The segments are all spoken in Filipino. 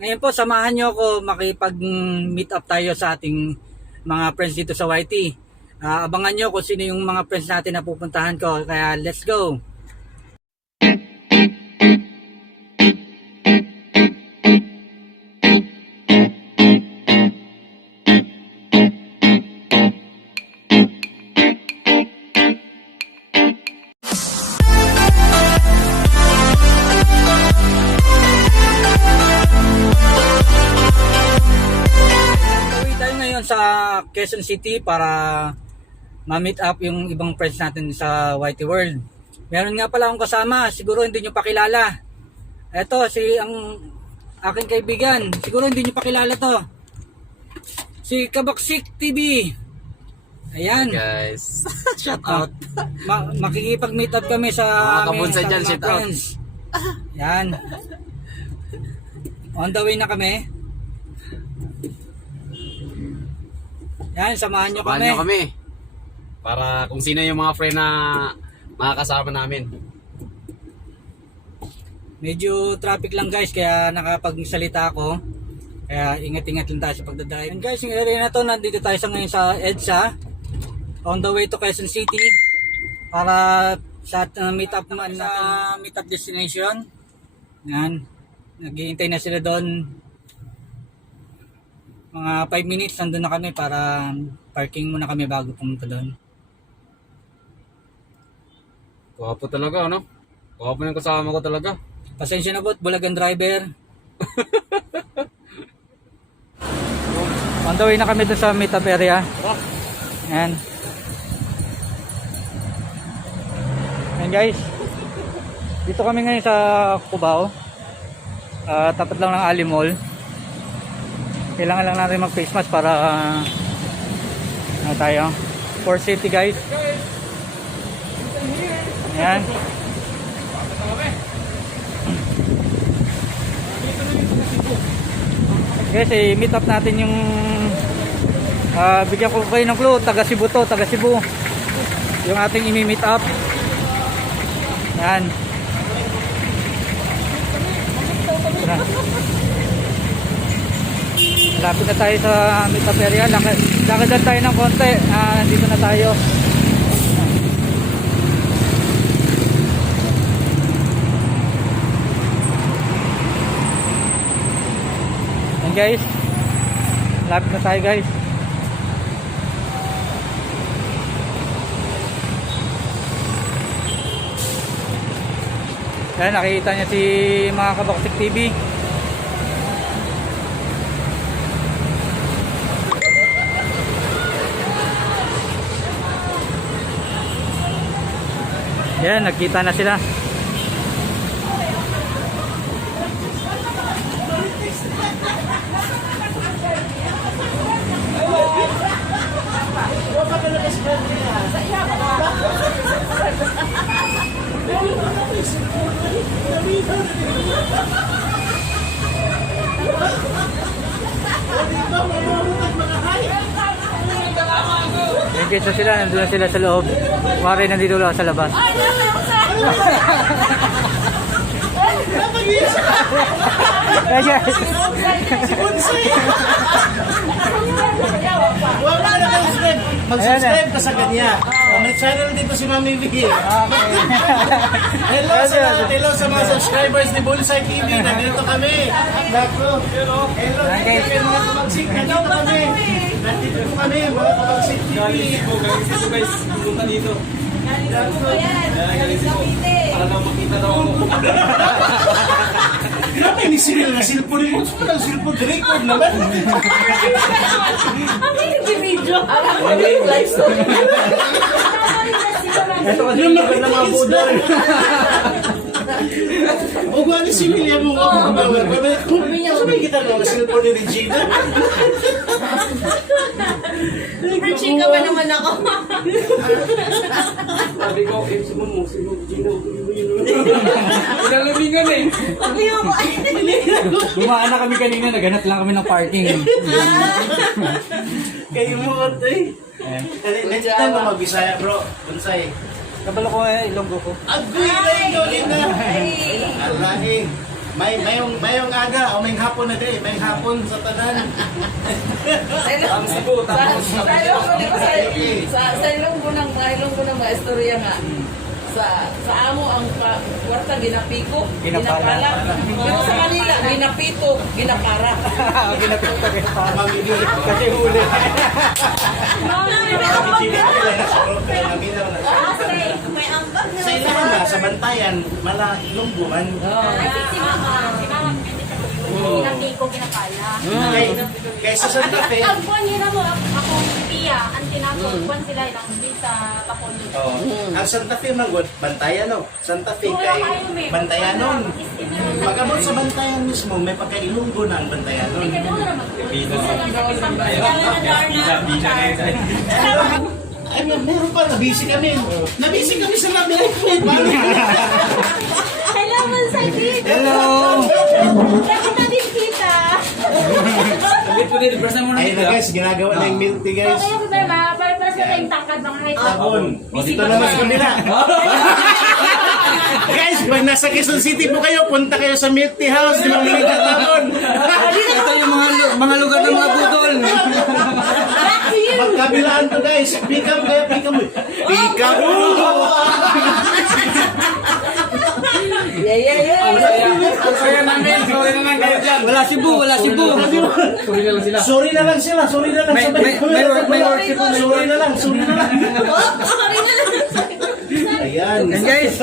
Ngayon po, samahan nyo ako makipag-meet up tayo sa ating mga friends dito sa YT. Abangan nyo kung sino yung mga friends natin na pupuntahan ko. Kaya let's go! Sa Quezon City para ma-meet up yung ibang friends natin sa YT World. Meron nga pala akong kasama, siguro hindi nyo pakilala. Ito, ang aking kaibigan, siguro hindi nyo pakilala to. Si Kabaksik TV. Ayan. Hey guys. Shout out. Makikipag-meet up kami sa mga kabunsa dyan, shout out. Yan. On the way na kami. Yan, samahan nyo kami. Samahan nyo kami. Para kung sino yung mga friend na makakasama namin. Medyo traffic lang guys, kaya nakapagsalita ako. Kaya ingat-ingat lang tayo sa pagdadrive. And guys, yung area na to, nandito tayo ngayon sa EDSA. On the way to Quezon City. Para sa meet up naman natin. Meet up destination. Yan. Naghihintay na sila doon. Mga 5 minutes nandun na kami para parking muna kami bago pumunta doon. Gwapo talaga, ano? Gwapo yung kasama ko talaga. Pasensya na po, bulagang driver. On the way na kami doon sa meetup area. Ayan. Ayan guys. Dito kami ngayon sa Cubao. Tapat lang ng Ali Mall. Kailangan lang natin mag face mask para tayo for safety guys. Ayan. Guys, meet up natin yung bigyan ko kayo ng clue, taga Cebu to, taga Cebu yung ating imi-meet up. Ayan. Lapit na tayo sa meetup area. Lakadan tayo ng konti. Nandito na tayo. Yan guys. Lapit na tayo guys. Yan, nakikita niya si mga Kabaksik TV. Yan, nagkita na sila. Yan guys, sila, nandun na sila sa loob. Wari nandito lang sa labas. Mag-subscribe ka sa kanya. May channel dito si Mami Vicky. Hello sa mga subscribers ni Bullseye TV. Nandito kami. Hello. Hello mga Kabaksik. Nandito kami. Nandito po kami mga Kabaksik TV. Ito guys, pumunta dito. Para daw makita daw ako. Grabe ni Cyril na silpon mo. Parang silpon record naman. Ang nag-video. Ang live story. Ito kasi yung mga budol. O gwa ni Cyril yan mo ako kumawag. Sabi kita no, silpon ni Regina. Chika ba naman ako? Sabi ko, Simon mo, Gino. Ilang labingan eh. Sabi ako, Dumaan na kami kanina, naghanap lang kami ng parking. Kayo mo eh. Next time mo mag-Bisaya bro. Bunsay. Kabalo ko Ilonggo ko. Agoy na ikaw din na. Alaing. mayong aga o mayong hapon na day, mayong hapon sa tanan. Sa ilong ko ng mga istorya nga. Sa amo ang kwarta ginapiko, ginapala. Pero sa Manila, ginapito, ginapara. Ginapito kasi huli. May ambag na. Sa ilaman na, sa bantayan, malakilong buwan. Si Mama, pinapiko, pinapala. Kaya sa Santa Fe, Ang buwan nila mo, ako, Pia, ang tinatog, buwan sila ilang din sa bakon. ang Santa Fe manggot, bantayan no. Santa Fe kay bantayanon. Pagabot sa bantayan mismo, may pagkailunggo na ang bantayanon. Ay, meron pa, nabisi kami. Nabisi kami sa love life. Hello, Mansagit! Hello! Nakita din kita! Ayun na guys, ginagawa na yung milk tea So, guys. kayo ko ba, para sa kayong tangkad mga height. Tapon. Dito naman sa kanila. Guys, pag nasa Quezon City po kayo, punta kayo sa milk tea house. Di ba mga tapon? Ito yung mga lugar ng mga budol. Magkabilaan to guys. Pick up kaya pick up mo. Pick up mo. Yeah. Ang saya namin. Sorry na lang kayo dyan. Wala Cebu, wala Cebu. Sorry na lang sila. Sorry na lang. May worship po. Sorry na lang. Sorry na lang. Ayan. And guys,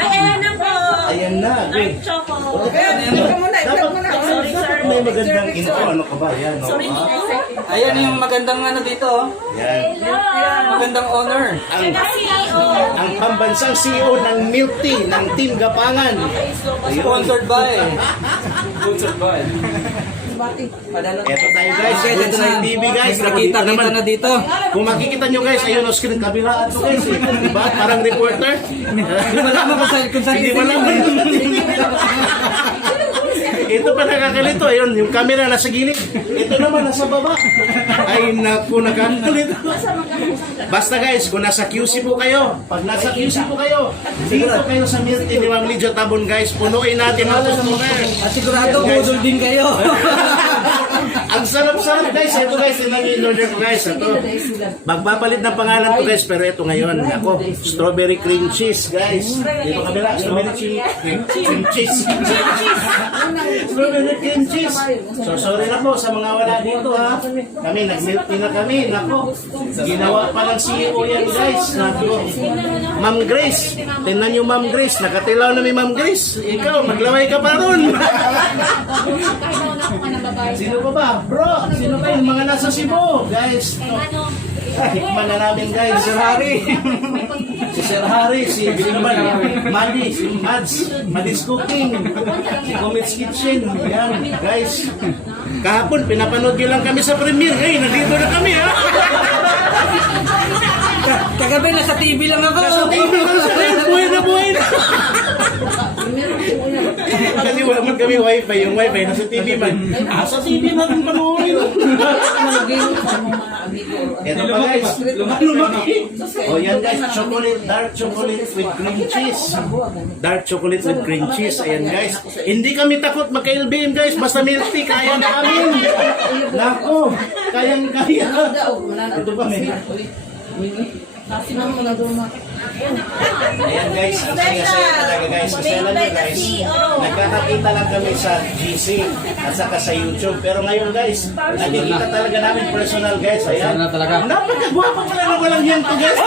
Ayan na po! Ayan na. Okay. Choco! Dapat may magandang intro. Ano ka ba? Ayan. no? ayan yung magandang ano dito. Oh. Ayan. Magandang honor. Ang pambansang CEO ng Milk Tea ng Team Gapangan. Sponsored by. Eto tayo guys. Kung sa TV guys. Nakita na dito. Kung makikita nyo guys, ayun o screen, kabilaan to guys eh. Diba? Parang reporter. Hindi malaman kung saan Hindi mo lang. Ito pa nakakalito. Ayun, yung camera nasa gilid. Ito naman nasa baba. Ay naku, nakakalito. Basta guys, kung nasa QC po kayo, pag nasa QC po kayo, dito kayo sa Milk Tea ni Ma'am Lydia Tabon guys, punuin natin ang customer. At sigurado budol din kayo. Ang sarap-sarap guys. Ito guys, yun ang in-order ko guys. Ito. Magpapalit ng pangalan to guys, pero ito ngayon. Ako, strawberry cream cheese guys. Dito kabila, strawberry cream cheese. Strawberry cream cheese. So sorry na po sa mga wala dito ha. Kami, nag-milk tea na kami. Nako, ginawa pa ng CEO yan guys. Nako. Ma'am Grace. Tingnan nyo Ma'am Grace. Nakatilaw na may Ma'am Grace. Ikaw, maglaway ka pa ron. Sino pa ba? Bro, sino kayo? Mga nasa Cebu. Guys, tikman na namin guys. Sir Harry. Si Sir Harry, si Madi, si Mads, Madis Cooking, si Comet's Kitchen. Yan, guys. Kahapon, pinapanood nyo lang kami sa premiere. Hey, nandito na kami ha. Kagabi nasa TV lang ako. Nasa TV lang sa buhay na buhay na. Kasi wala man kami wifi. Yung wifi nasa TV man. Sa TV natin panoorin. Ito pa guys. Lumaki. O yan guys. Chocolate, dark chocolate with cream cheese. Dark chocolate with cream cheese. Ayan guys. Hindi kami takot magka-LBM guys. Basta milk tea. Kaya namin. Nako. Kayang-kaya. Ito pa may. Ayan guys, ang saya-saya talaga guys. Kasi alam nyo guys, nagkakakita lang kami sa GC at saka sa YouTube. Pero ngayon guys, nakikita talaga namin personal guys. Ayan. Napakagwapa pala na walang yan to guys.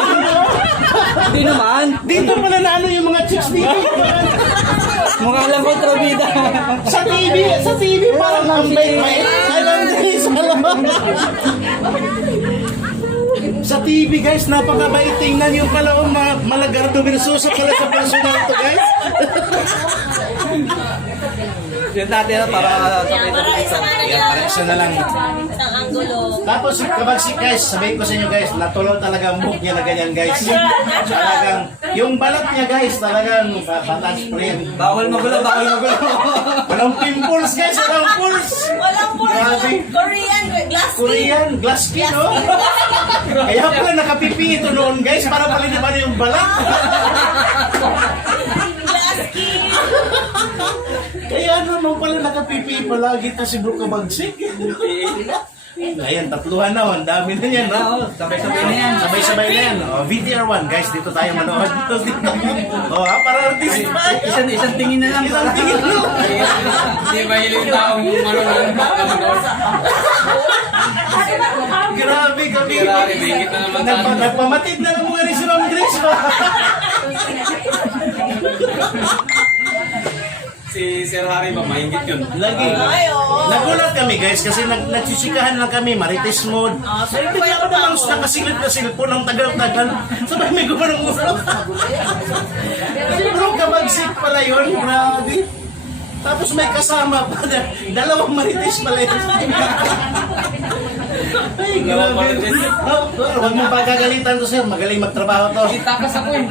Hindi naman. Dito pala na ano yung mga chicks dito. Mukha lang kontrabida. Sa TV parang ang bait-bait. Alam guys, alam. Sa TV guys, napakabait tingnan yung pala o Malagardo Versosa pala sa personal to guys. Yun natin na para Para isa na lang. Isang anggulo. Tapos kapag guys, sabihin ko sa inyo guys, natuloy talaga ang book niya na ganyan guys. Talagang, yung balat niya guys, talagang batas print. Bawal magulo. Walang pimples guys, walang pulse. Walang Grabe. Korean glass skin. Korean, glass skin, oh. Kaya pala nakapipi ito noon guys, para palinipan yung balat. Glass skin. Kaya naman pala nakapipi palagi to si Bro Kabagsik. Ayan, tatluhan na. Ang dami na yan. Oo, sabay-sabay na yan. Sabay-sabay na yan. VTR1, guys, dito tayo manood. Para artist pa. Isang tingin na lang. Isang tingin lang. Hindi ba yung taong Grabe kami. Grabe, bigit na naman tayo. Nagpamatid na lang mga rin si Ma'am Grace. Si Sir Harry ba, mahingit yun. Lagi. Nagulat kami guys kasi nagsisikahan lang kami, marites mode. Sabi bigla ko naman nakasilip na cellphone ng tagal-tagal. Sabay may gumanong ulo. Bro, Kabagsik pala yun. Grabe. Tapos may kasama pa. Dalawang marites pala yun. Ay, grabe. Huwag mong pagkagalitan to sir. Magaling magtrabaho to. Takas ako eh.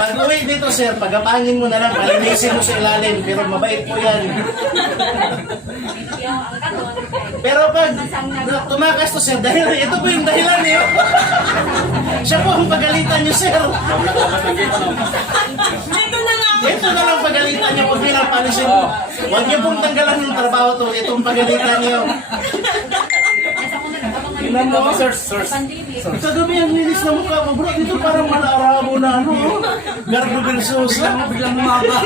Pag uwi dito sir, pagapangin mo na lang, palinisin mo sa ilalim, pero mabait po yan. Pero pag tumakas to sir, dahil ito po yung dahilan niyo. Siya po ang pagalitan niyo sir. Ito na lang pagalitan niyo pag pinapalisin mo. Huwag niyo pong tanggalan ng trabaho to, ito ang pagalitan niyo. Ilan mo? Source. Kagabi ang linis na mukha mo, bro. Dito parang malaarabo na ano. Garbo Versosa. Biglang umaba.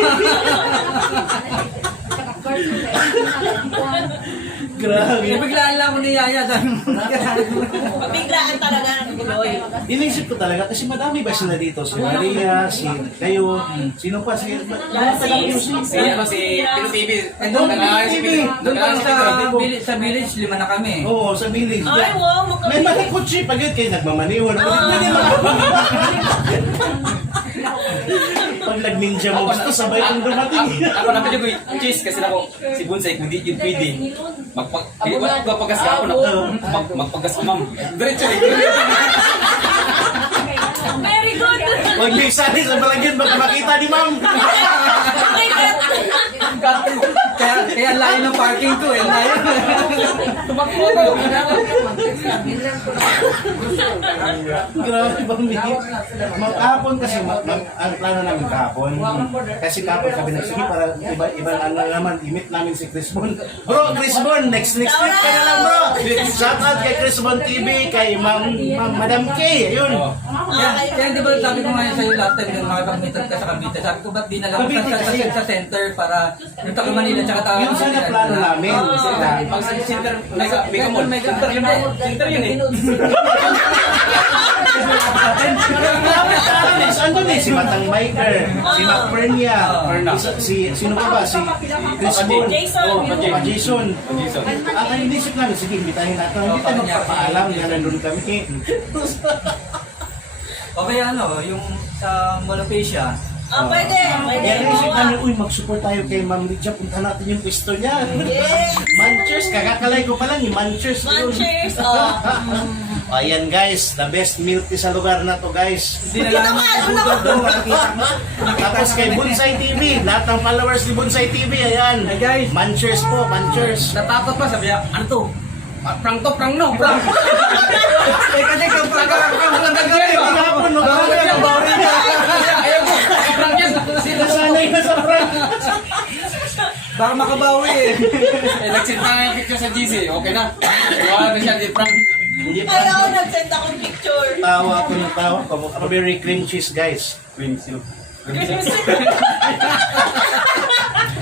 Grabe. Biglaan lang mo ni Yaya. Biglaan talaga ng Pinoy. Inisip ko talaga kasi madami ba sila dito? Si Maria, si kayo, sino pa? Si Pino TV. Doon sa village, 5 na kami. Oo, sa village. Ay, wow, May malikotsi pag kayo nagmamaniwan. Pag nag-ninja mo, gusto sabay ang dumating. Ako naman yung cheese kasi ako si Bonsai kung di yun pwede. Magpagas ka ako na magpagas ko ma'am. Diretso eh. Very good! Huwag niyo isali sa balagyan, baka makita ni ma'am. Kaya layo ng parking ko eh. Layo. Tumakbo ko. Grabe bang bigit. Kahapon kasi, ang plano namin kahapon. Kasi kahapon kami nagsige para ibang ano naman, imit namin si Chris Bon. Bro, Chris Bon, next week ka na lang bro. Shout out kay Chris Bon TV, kay Madam K. Ayun. Kaya di ba sabi ko ngayon sa'yo last time yung makipag-meetup ka sa Cavite. Sabi ko ba't di na lang sa center para yung taga Manila tsaka taga Yun sana plano namin. Center yun eh. Andun eh, si Matang Biker, si Mac Pernia, sino pa ba? Si Chris Bon, Jason. At ang inisip namin, sige, imbitahin natin. Hindi tayo magpapaalam na nandun kami. Okay ano, yung sa Malopecia. Pwede. Kaya naisip namin, uy, mag-support tayo kay Ma'am Lydia, punta natin yung pwesto niya. Yes! Manchers, kakakalay ko pa lang, yung Manchers. Munchers! Ayan guys, the best milk tea sa lugar na to guys. Tapos kay Bonsai TV, lahat ng followers ni Bonsai TV, ayan. Hey guys, Manchers po, Manchers. natakot pa sabi niya, ano to? Prank to, prank no, prank. Kasi kung prank mo lang gagawin. Kahapon, no? Ayaw ko, prank yan. Nasanay na sa prank. Baka makabawi eh. Nag-send na nga yung picture sa GC. Okay na. Wala na siya, di prank. Hindi Ay, prank. ako nag-send akong picture. Tawa ako ng tawa. Strawberry cream cheese guys.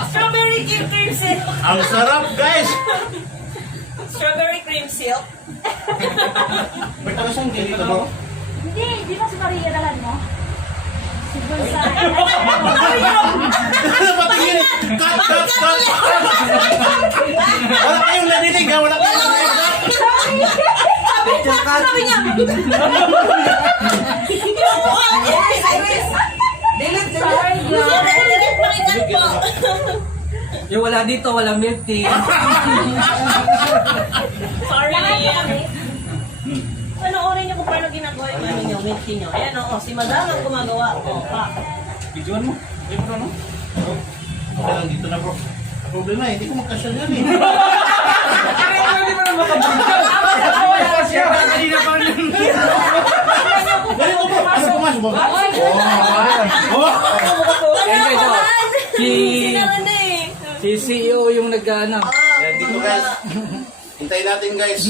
Strawberry cream silk. Ang sarap guys. Strawberry cream silk. Ba't ako siyang ganito bro? Hindi, di ba si Maria dalan mo? Si Bonsai. Patingin! Cut! Wala kayong narinig ha? Wala kayong narinig ha? Sabi niya! Delete pakinggan po. Yung wala dito, walang milk tea. Sorry na yan. Panoorin niyo kung paano ginagawa yung ano niyo, milk tea niyo. Ayan o, si Madam ang gumagawa. Videoan mo. Ay bro no? Okay lang dito na bro. Problema hindi ko makasya yan eh. Hindi mo na makabigyan. Kanina pa rin. Dali mo bro, pasok mo. Ayan guys, oh. Si CEO yung nag-ano. Yan, dito guys. Hintayin natin guys.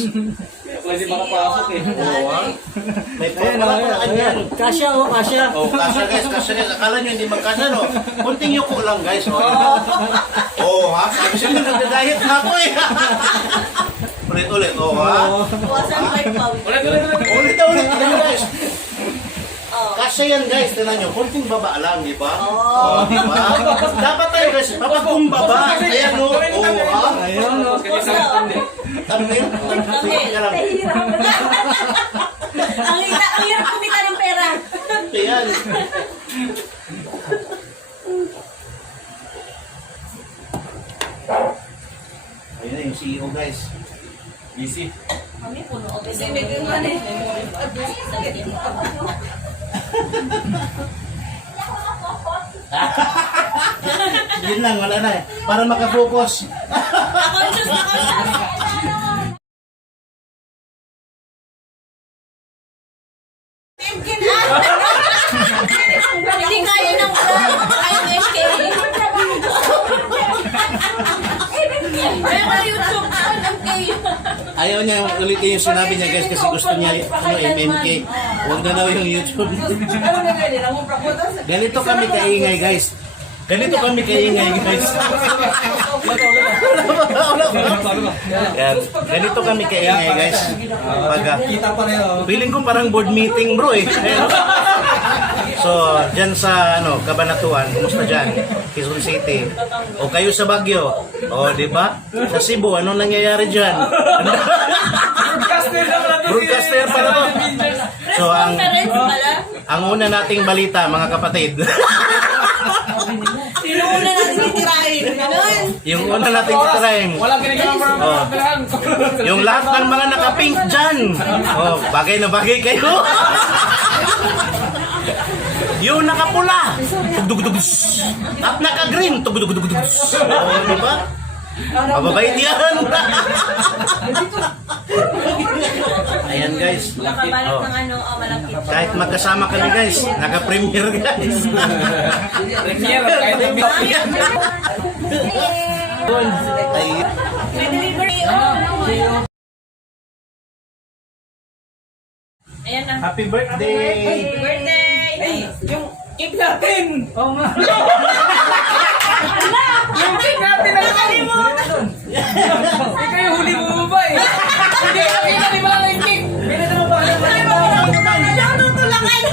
Pwede makapasok eh. May pala yan. Kasya oh, kasya. Oh, kasya guys. Akala nyo hindi magkasya, no? Kunting yuko lang guys. Oh, ha? Sabi siya nagda-diet na ako eh. Ulit, oh ha? Ulit. Yan guys. Kasya yan guys, tinan nyo. Kunting baba lang, di ba? Oh, di ba? Dapat tayo guys, papakumbaba. Ayan o. Oh, ha? Ayun oh. Ano yun? Sige ka lang. Ang hirap kumita ng pera. Ayan. Ayun na yung CEO guys. Busy. Kami puno o Kasi may ganyan eh. Yun lang, wala na eh. Para makafocus. Hindi kaya ng kaya ng MK. Kaya ka YouTube MK. Ayaw niya ulitin yung sinabi niya guys kasi gusto niya MMK. Huwag na daw yung YouTube. Ganito kami kaingay guys. Ganito kami kaingay guys. Yan. Ganito kami kaingay guys. Pag, Kita pa rin oh. feeling ko parang board meeting bro eh. So, dyan sa Cabanatuan, kumusta dyan? Quezon City. O kayo sa Baguio. O, di ba? Sa Cebu, ano nangyayari dyan? Broadcaster pala to. So, ang una nating balita, mga kapatid. Sino una natin titirahin? Ganun. Yung una nating titirahin. Walang ginagawa para makapirahan. Yung lahat ng mga naka-pink dyan. Oh, bagay na bagay kayo. Yung nakapula. Tugdugdugs. At naka-green. Tugdugdugs. Oh, di ba? Mababait yan. Ayan guys. Nakabalot Oh. ng malaki. Kahit magkasama kami guys. Naka-premiere guys. Premier, kahit hindi. Ay, May delivery. Ayan na. happy birthday. Birthday! Yung cake natin! Oo nga. Yung cake natin na nakalimutan! Ikaw yung huli mo ba eh? Hindi, nakita ni Malala yung cake! Pinita mo ba?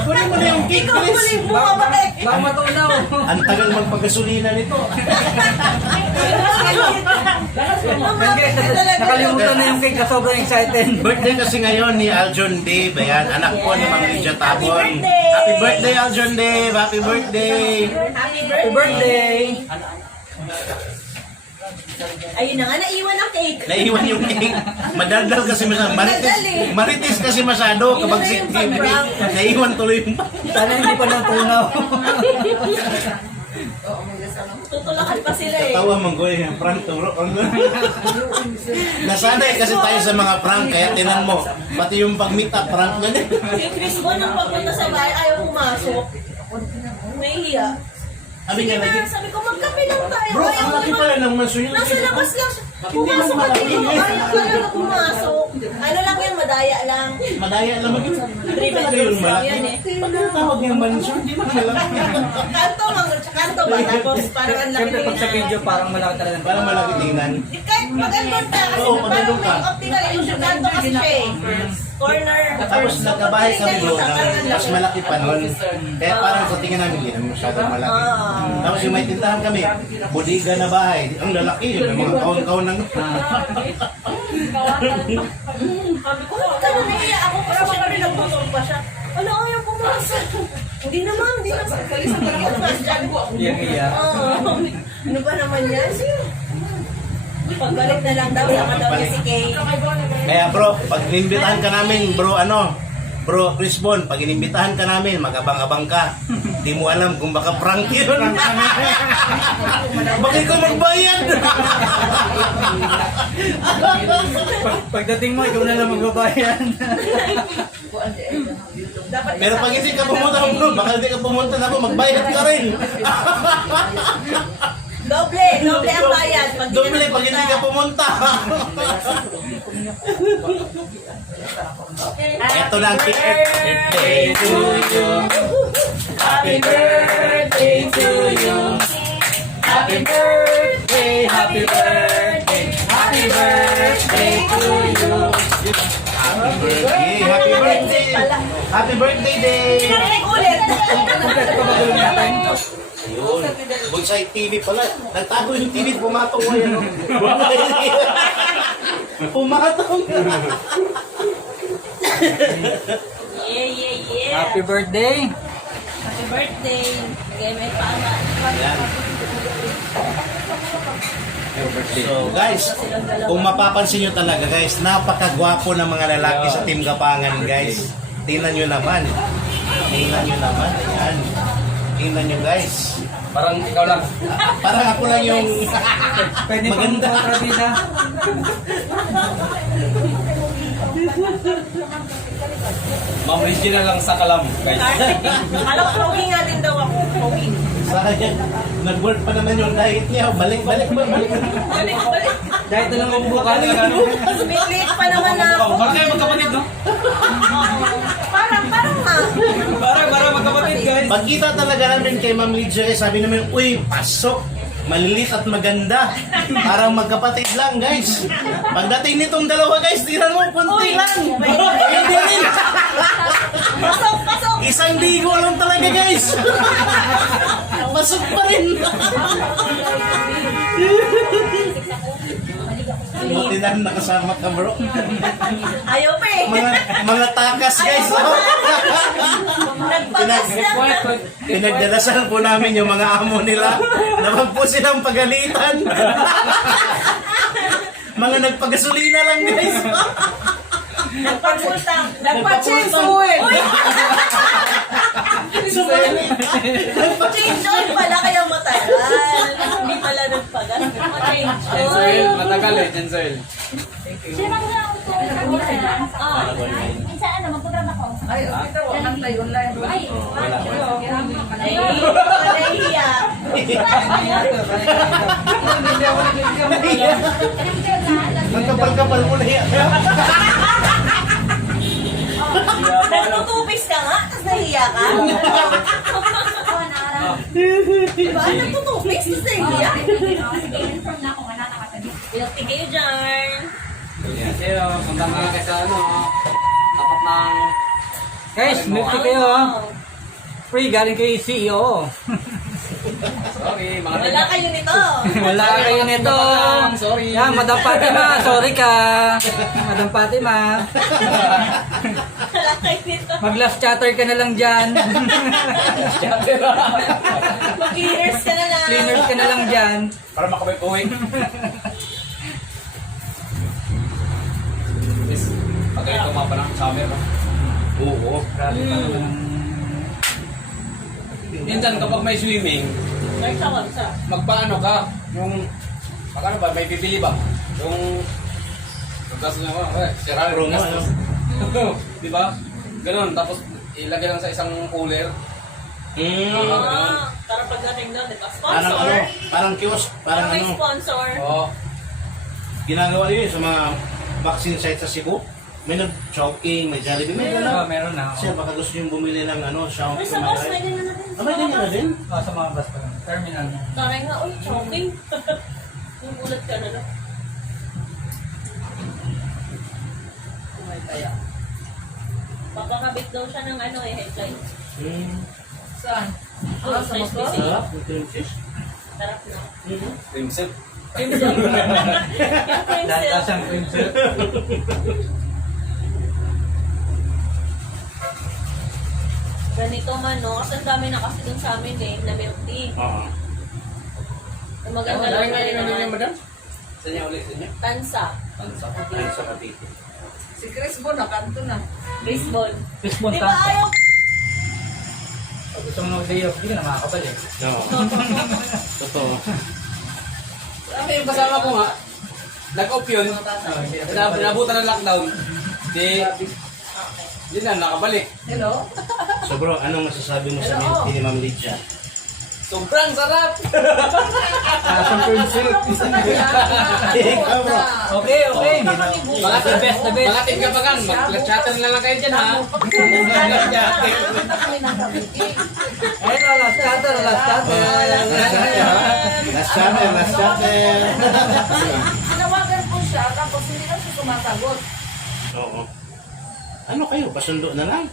Kunin mo na yung cake, please. Baka matunaw. Ang tagal magpagasolina nito. Pero guys, nakalimutan na yung cake na sobrang excited. Birthday kasi ngayon ni Aljon Dave. Ayan, anak po ni Ma'am Lydia Tabon. Happy birthday, Aljon Dave. Happy birthday. Happy birthday! Ayun na nga, naiwan ang cake. Naiwan yung cake. Madaldal kasi masyado. Maritis kasi masyado kapag si TV. Naiwan tuloy yung Sana hindi pa natunaw. Tutulakan pa sila eh. tawa manggoy yung prank turo. Nasanay kasi tayo sa mga prank kaya tinan mo. Pati yung pag-meet up prank na din. Si Chris Bon, nang pagpunta sa bahay, ayaw pumasok. Nahihiya. Sabi niya lagi, Sabi ko, magkape lang tayo. bro, Ayaw ang laki naman. pala ng maso yun. Nasa labas lang siya. Pumasok ka dito. Ayaw talaga pumasok. Ano lang yan, madaya lang. Madaya lang mag Three talaga yung bedrooms lang malaki. yan eh. Pag natawag yung mansion, di ba malaki? Kanto ba? Tapos parang ang laki Siyempre pag sa video parang malaki talaga. Parang malaki tingnan. Kahit magandang ka kasi Oo, pag nandun ka. may optical illusion. Kanto kasi siya eh. Corner. Tapos nagkabahay kami doon, mas malaki pa nun. Kaya parang sa tingin namin, hindi naman masyadong malaki. Tapos yung may tindahan kami, bodega na bahay. Ang lalaki, yung mga kaon-kaon ng... Sabi ko, kaya nahiya ako kasi syempre nagpusong pa siya. Ano, ayaw pumasok. Hindi naman, hindi naman. Kalisa pa lang ako dyan ko. Iya. Ano ba naman yan? Pagbalik na lang daw, sama daw niya si Kay. Kaya bro, pag inimbitahan ka namin, bro Bro Chris Bon, pag inimbitahan ka namin, mag-abang-abang ka. Di mo alam kung baka prank yun. Bakit ko magbayad? Pagdating mo, ikaw na lang magbabayan. Dapat Pero pag hindi ka pumunta, bro, baka hindi ka pumunta na ako, magbayad ka rin. Doble ang bayad. Doble pag hindi ka pumunta. Ito na ang birthday to you. Happy birthday to you. Happy birthday, happy birthday, happy birthday to you. Happy birthday! Happy birthday day! Pinarinig ulit. Yun. Bonsai TV pala. Nagtago yung TV, pumatong ko yan. Pumatong. Yeah. Happy birthday. Happy birthday. Bigay may pama. So guys, kung mapapansin nyo talaga guys, napakagwapo ng mga lalaki sa Team Gapangan guys. Tingnan nyo naman. Tingnan nyo naman. Ayan. Tingnan nyo guys. Parang ikaw lang. Parang ako lang yung Pwede pa maganda. kontrabida. Ma'am Regina lang sa kalam, guys. Alam ko, pogi nga din daw ako. Pogi. Sayang. Nag-work pa naman yung diet niya. Balik ba? Balik. Balik. Dahil na lang bukas. Smith pa naman na ako. Parang kayo magkapatid, no? Parang nga. Parang magkapatid, guys. Pagkita talaga namin kay Ma'am Lydia, sabi namin, uy, pasok. Malilit at maganda. Parang magkapatid lang, guys. Pagdating nitong dalawa, guys, tingnan mo, kunti lang. Hindi rin. Pasok. Isang ligo lang talaga, guys. Pasok pa rin. Buti na nakasama ka, bro. Ayaw pa eh. Mga takas, guys. Oh. Nagpagas lang. Pinagdalasan po namin yung mga amo nila na wag po silang pagalitan. Mga nagpagasolina lang, guys. Nagpagultang. Nagpa-change oil. Change oil pala kaya matagal. Hindi pala nagpagas. Change oil. Matagal eh, Denzel. Ay, okay daw. Ang tayo online. Ay, nahihiya. Ang kapal-kapal mo na yan. Nagtutupis ka nga, tapos nahiya ka. Diba? Nagtutupis, tapos nahiya. Bilagti kayo dyan. Pero, punta mga kayo sa ano, tapat ng... Guys, milk tea kayo ha. Free, galing kay CEO. Sorry, mga Wala kayo nito. Wala kayo nito. Sorry. Yan, Madam Fatima, sorry ka. Madam Fatima. Wala kayo nito. Mag-last chatter ka na lang dyan. Mag-cleaners ka na lang. Cleaners ka na lang dyan. Para makapag-uwi. Yes. Pag ganito mga panang summer, no? Oo. Grabe pa naman. Minsan kapag may swimming, May tawag sa. magpaano ka? Yung, magkano ba? May bibili ba? Yung, pagkaso niya ko, sira Promo, gastos. Di ba? Ganun, tapos ilagay lang sa isang cooler. Para pagdating doon, di ba? Parang Sponsor. ano, parang kiosk, parang May ano, sponsor. Oo. ginagawa yun sa mga vaccine site sa Cebu. May nag-choking, may Jollibee, may Oo, gano'n. meron na. Kasi baka gusto nyo bumili ng ano, Ay, sa bus, may ganyan na din. May ganyan na din? Sa mga bus pa lang. Terminal na. Taray nga, uy, choking. Umulat ka na no? Kaya. Papakabit daw siya ng ano eh, headlight. Saan? Oh, sa sa bus? SPC. Sarap, yung cream cheese. Sarap na. Cream silk. Yung cream Dahil silk. siyang cream silk. Ganito man, no? Kasi ang dami na kasi dun sa amin eh, na milk tea. Oo. Ang maganda lang na madam? Saan niya ulit? Saan niya? tansa, Tansa. Ayun sa Cavite. Si Chris Bo, nakanto na. baseball. Baseball Di ba tansa. ayaw? Pag gusto mo mag-day off, hindi ka na makakapal eh. Oo. Totoo. Sabi yung kasama ko nga, nag-off yun. Nabutan ng lockdown. Di, yun na, nakabalik. Hello? So bro, anong masasabi mo sa milk tea ni Ma'am Lydia? Sobrang sarap! Ikaw bro. Okay, okay. Mga the best, mga tigkabagan, mag-chatter na lang kayo dyan ha. Kami ng kabiki. Ayun na, last cutter, last cutter. Last chapter. Tinawagan ko siya, tapos hindi na siya sumasagot. Oo. Ano kayo? Pasundo na lang?